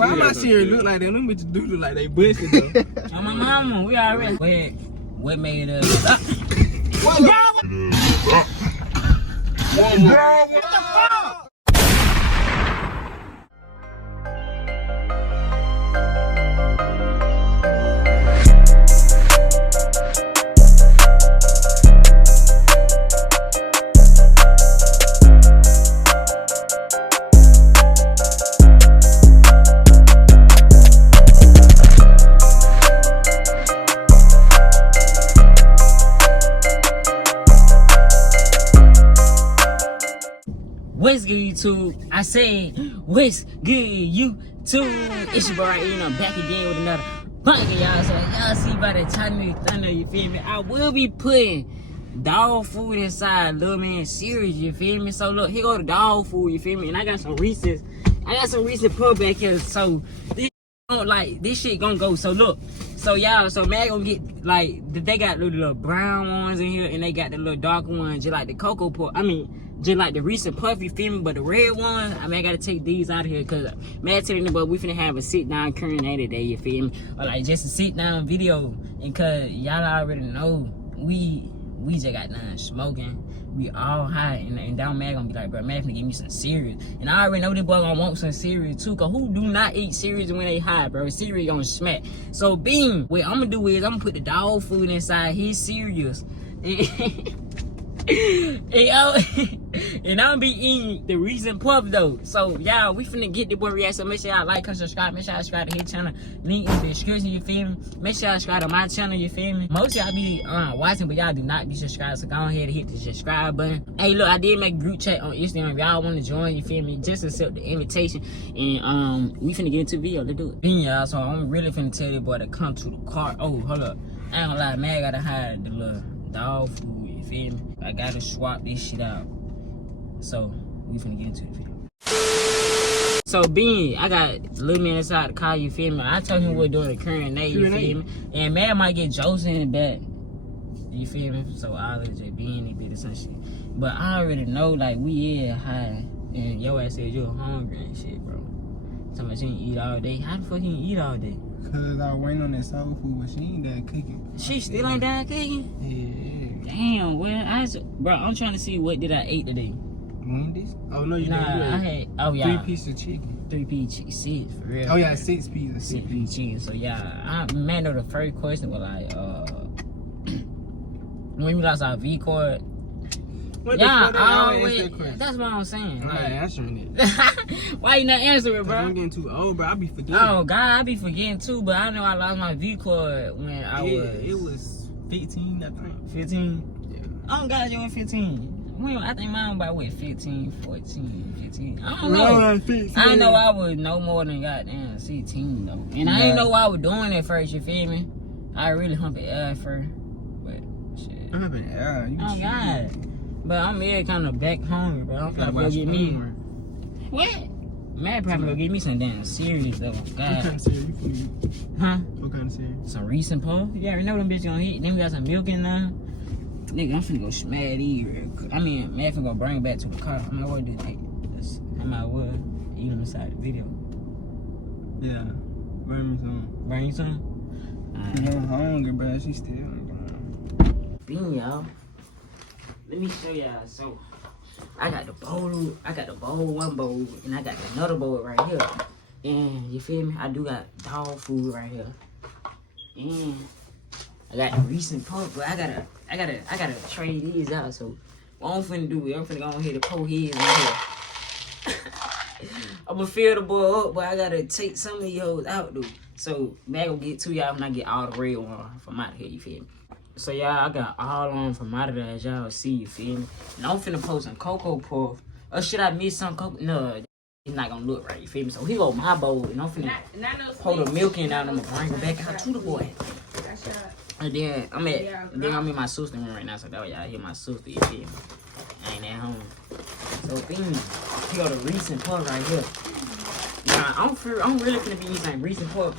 Why my cereal look like that? Them bitches do look like they busted though. On my mama, we already. What made us? What the fuck? What's good, YouTube? I say, what's good, YouTube? It's your boy right here, I'm back again with another bunker, y'all. So y'all see by the Chinese thunder, you feel me? I will be putting dog food inside Little Man series, you feel me? So look, here go the dog food, you feel me? And I got some Reese's. Pub back here, so this shit gonna go. So look, so y'all, so man gonna get like they got little brown ones in here, and they got the little darker ones, just like the cocoa puff. Just like the recent puff, you feel me? But the red one, I gotta take these out of here, cause man telling you, but we finna have a sit down current today, you feel me? Or like just a sit down video, and cause y'all already know we just got done smoking. We all high, and down man gonna be like, bro, man finna give me some cereal. And I already know this boy gonna want some cereal too, cause who do not eat cereal when they high, bro? Cereal gonna smack. So Bean, what I'm gonna do is I'm gonna put the dog food inside his cereals. And I'm be eating the recent puff though. So y'all, we finna get the boy react. So make sure y'all like, subscribe. Make sure y'all subscribe to his channel. Link in the description, you feel me? Make sure y'all subscribe to my channel, you feel me? Most of y'all be watching, but y'all do not be subscribed. So go ahead and hit the subscribe button. Hey, look, I did make a group chat on Instagram. If y'all want to join, you feel me? Just accept the invitation. And we finna get into the video. Let's do it. Y'all, so I'm really finna tell this boy to come to the car. Oh, hold up. I ain't gonna lie, man, I gotta hide the little dog food, you feel me? I gotta swap this shit out. So we finna get into the video. So Bean, I got little man inside the car, you feel me? I told him we're doing a current day, you feel me? And man might get Joseph in the back, you feel me? So I'll let J Bean and be the some shit. But I already know, like, we is high, and your ass said you're hungry and shit, bro. So much you ain't eat all day. How the fuck you eat all day? Cause I was waiting on that soul food, but she ain't done cooking. She still ain't done cooking? Yeah. Damn, well, bro, I'm trying to see what did I eat today. Wendy's? Oh no, you nah, I had, oh yeah, 3 pieces of chicken. 3 piece chicken, 6 for real. Oh yeah, 6 pieces. 6 piece chicken. So yeah, man, know the first question was like, when we lost our V card. Yeah, that's what I'm saying. I'm like, not answering it. Why you not answering, bro? I'm getting too old, bro. I be forgetting. Oh God, I be forgetting too. But I know I lost my V card when it was 15, I think. 15. Yeah. Oh God, you were 15. I think mine about what, 15, 14, 15. I don't know. I know I was no more than goddamn 16 though. And I didn't know what I was doing at first, you feel me? I really humped it air first. But shit. I'm humping air. Oh God. But I'm here kind of back hungry, bro. I'm probably gonna get me. What? Man probably gonna get me some damn cereal though. God. What kind of cereal you finna eat? Huh? What kind of cereal? Some Reese's Puff. You already know them bitches gonna eat. Then we got some milk in there. Nigga, I'm finna go smash these real quick. I mean, man finna go bring it back to the car. I might well do that. I might well eat them inside the video. Yeah. Bring me some. Bring you some? I'm hungry, bro. She still hungry. Bean, y'all. Let me show y'all. So, I got the bowl, one bowl, and I got another bowl right here. And you feel me? I do got dog food right here. And I got the recent puff, but I gotta trade these out. So what I'm finna do is I'm finna go ahead and pull his in here. I'm gonna fill the bowl up, but I gotta take some of these hoes out, dude. So man, gonna get to y'all when I get all the red one from out of here, you feel me? So y'all, I got all on from out of there, as y'all see, you feel me? And I'm finna post some cocoa puff. Or should I miss some cocoa? No, it's not gonna look right, you feel me? So here go my bowl, and I'm finna pour the milk in out, and I'm gonna bring it back out to the boy. And then I'm in my sister's room right now, so that way y'all hear my sister, you feel me? I ain't at home. So here go the recent puff right here. Nah, I'm really finna be eating some recent puff.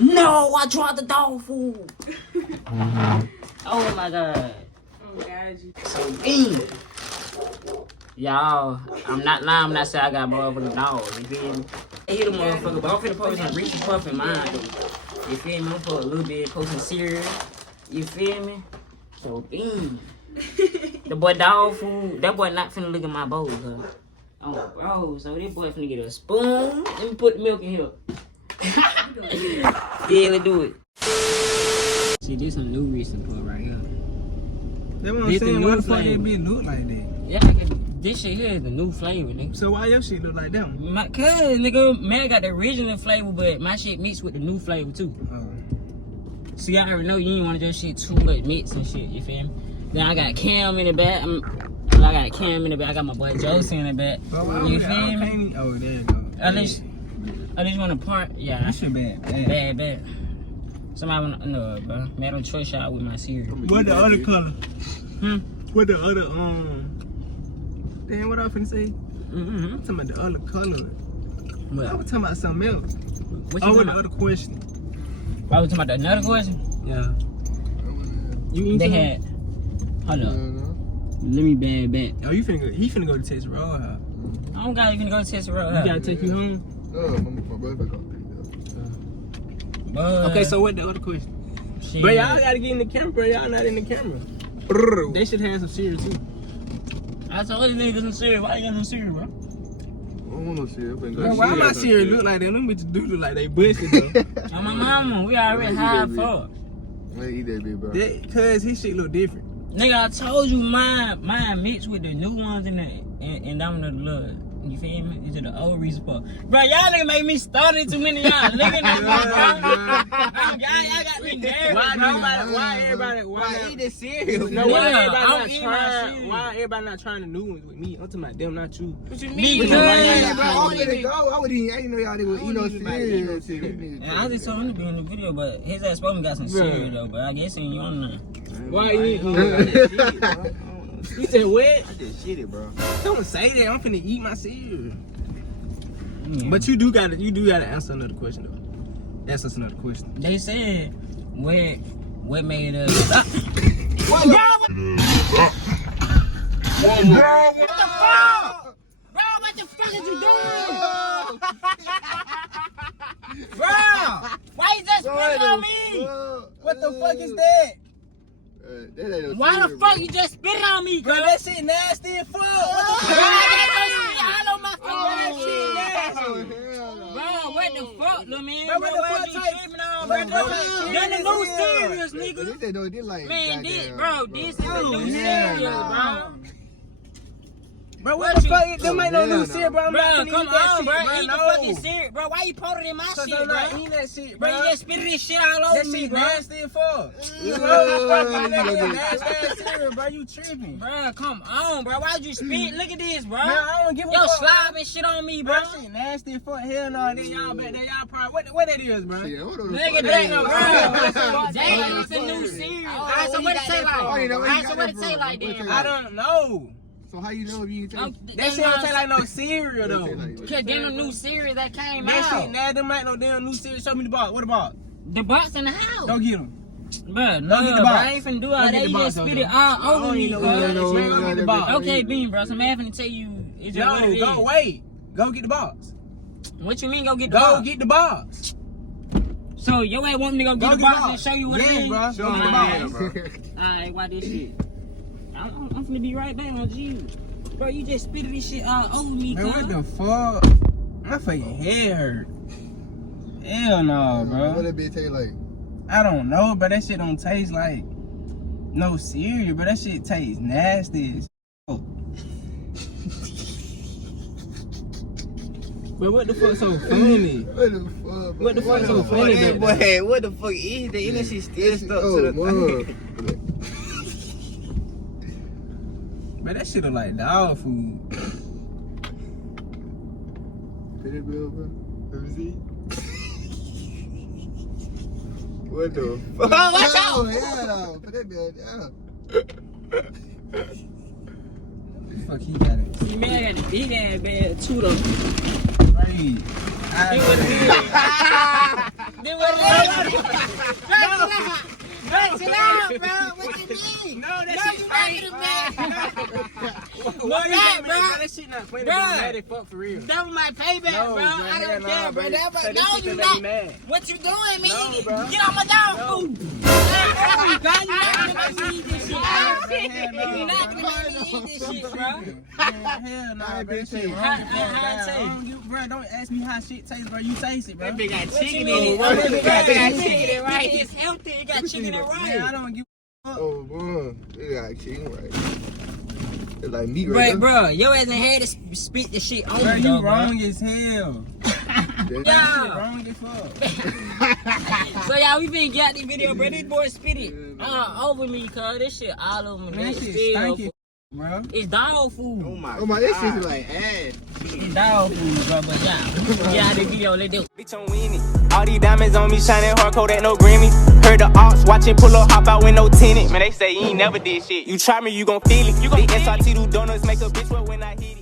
No, I dropped the dog food. Oh my God. Oh God. So Bean, Y'all, I'm not lying. I'm not saying I got motherfucking dogs. You feel me? I hit a motherfucker, but I'm finna post some Reach and Puff in mine, though. You feel me? I'm put a little bit, post some cereal. You feel me? So, damn. The boy dog food, that boy not finna look at my bowl, huh? Oh, bro, so this boy finna get a spoon. Let me put the milk in here. Yeah, let's do it. See, this some new Reach and Puff right here. That's what I'm saying. Why the fuck that bitch look like that? Yeah, this shit here is the new flavor, nigga. So why your shit look like that? My cuz, nigga, man got the original flavor, but my shit mixed with the new flavor too. See, I already know you ain't want to do shit too much mix and shit, you feel me? Then I got Cam in the back. I got Cam in the back. I got my boy Josie in the back. You feel me? Oh, there you go. At least want to part. Yeah. That shit bad. Bad. Somebody want to know, bro. Made a choice out with my cereal. What the other color? What the other, damn, what I finna say? I'm talking about the other color. What? I was talking about something else. What Oh, what the other question? I was talking about another question? Yeah. You They had. Hold up. Let me bad back. Oh, he finna go to Texas Road House. I don't gotta even go to Texas Road. He gotta take you home? No, my brother got picked up. Okay, so what the other question? Shit. But y'all gotta get in the camera, bro. Y'all not in the camera. They should have some cereal too. I told you niggas some cereal. Why you got no cereal, bro? I don't want no cereal. Bro, why my cereal look like that? Them bitches do look like they busted though. On my mama, we already high fuck. I eat that bitch, bro. Cause his shit look different. Nigga, I told you mine mixed with the new ones in that one of the blood. You feel me? These are the old reasons for. Bro, y'all nigga make me start it too many y'all looking at me, bro. Y'all got me nervous. Why eat this cereal? No, why everybody not trying the new ones with me? I'm talking about them, not you. What you Me, mean? bro. I didn't know y'all didn't eat no cereal. Yeah, I just told him to be in the video, but his ass probably got some cereal though. But I guess he ain't on there. Why you eat? You said what? I just shit it, bro. Don't say that. I'm finna eat my cereal. Yeah. But you do gotta answer another question though. Ask us another question. They said what made us stop? What the fuck? Bro, what the fuck is you doing? Bro! Why you just spit on me? What the fuck is that? Why the fuck you just spit on me, Bro, girl? that shit nasty as fuck. Bro, I got no spit all on my That shit nasty. Bro, what the fuck, little man? Bro, what the fuck you type- tripping on, bro? Then the new serious, nigga. They know they like. Man, this is the new yeah. serious, bro. Bro, what the fuck? Them ain't no new cereal, bro. I'm Bro, not come finna eat that on, shit, bro. bro. Eat the fucking cereal, bro. Why you poured it in my Cause shit, I'm not bro? eating that shit, Bro, bro. you just spit this shit all over That me, shit bro. nasty as fuck. You know, that nasty ass cereal, bro. You tripping. Bro, come on, bro. Why'd you spit? Look at this, bro. Man, I don't give a Yo, fuck. slobbing shit on me, bro. Bro, shit nasty as fuck. Hell no. Then y'all back there, y'all probably. What that is, bro? Nigga, that no, bro. Dang, it's a new series. Alright, so what it say like? Alright, so what it say like then? I don't know. So how you know if you take? That shit don't taste like no cereal, though. Cause then a new series that came That shit, out. nah, them ain't no damn new cereal. Show me the box. What the box? The box in the house. Go get them. Bro, Go no, get the bro, box. I ain't finna do all Go get that. the You box, just though, spit though. it all over me, Go cuz. get the box. Okay, Bean, bro. So man finna tell you it's just what it Yo, is. go wait. Go get the box. What you mean go get the Go box? get the box. So your ass want me to go get the box and show you what it Yes, is? bro. Show me the box. Alright, watch this shit. I'm finna be right back on G. Bro, you just spit this shit all over me, Man, cuz. what the fuck? My fucking head hurt. Hell no, bro. What that bitch taste like? I don't know, but that shit don't taste like no cereal, but that shit tastes nasty as fuck. But what the fuck so funny? What the fuck? What the fuck so funny? Hey, boy, what the fuck is that? And that shit still stuck to the thing. Man, that shit look like dog food. Put that bill, bro. Let me see. What the fuck? Oh, watch out! Oh, yeah. Put that bill down. Fuck, he got it. See, man, I got the big ass bag too, though. Right. Then what it is? Then what it is? Bro, chill out, bro. What you mean? No, that shit crazy. Bro, bro. That shit not funny, bro. Bruh. I'm mad as fuck for real. That was my payback, No, bro. bro, I hell don't care, nah, bro. bro. That, Say this no, shit you gonna make me not. mad. What you doing, man? No, bro. Get on my dog No. food. Bro, you not gonna make me eat this shit, bro. Hell no, You not bro. gonna make me eat this shit, bro. Hell nah, bro. That shit wrong. How it taste? Bro, don't ask me how shit tastes, bro. You taste it, bro. That bitch got What chicken you in mean? it. Oh, That bitch got chicken in it, right? It's healthy. It got chicken and Man, I rice. don't give Oh, boy. It got chicken right. It's like meat right Bro, there. bro, your ass ain't had to spit the shit on bro, me, you though, wrong as hell. That's- Yeah. Wrong as fuck. So y'all, we been got this video, bro. This boy spit it over me, cuz this shit all over me. Man, It's that shit still stinky, bro. It's dog food. Oh my Oh my, this shit God. like ass. It's dog food, bro. But yeah, this video, let's do. Bitch, I'm winning. All these diamonds on me shining hardcore, that no Grammy. Heard the ops watching pull up, hop out with no tenant. Man, they say you ain't never did shit. You try me, you gon' feel it. You gon' SRT do donuts, make a bitch wet when I hit it.